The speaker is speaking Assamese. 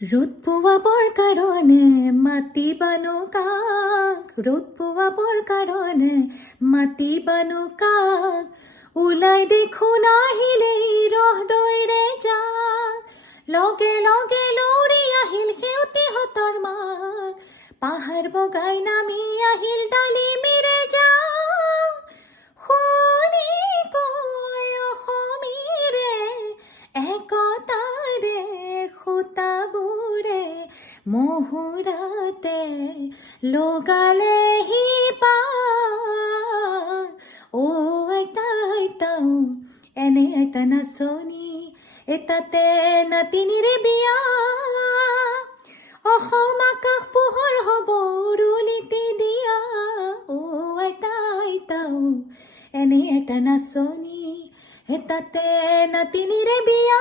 ৰ'দ পোৱাবৰ কাৰণে মাতিবানো কাক, ৰ'দ পোৱাবৰ কাৰণে মাতিবানো কাক, ওলাই দেখোন আহিলেই ৰহদৈৰে যাক, লগে লগে লৰি আহিল সেউতীহঁতৰ মাক, পাহাৰ বগাই নামি আহিল ডালিমিৰে যাক, শুনি কয় অসমীৰে একতাৰে সূতাবোৰে মহুৰাতে লগালেহি পাৰ। অ' আইতা আইতাও এনে আইতা নাচনি, এটাতে নাতিনিৰে বিয়া, অসম আকাশ পোহৰ হ'ব উৰুলিটি দিয়া। অ' আইতা আইতাও এনে এটা নাচনি, এটাতে নাতিনিৰে বিয়া।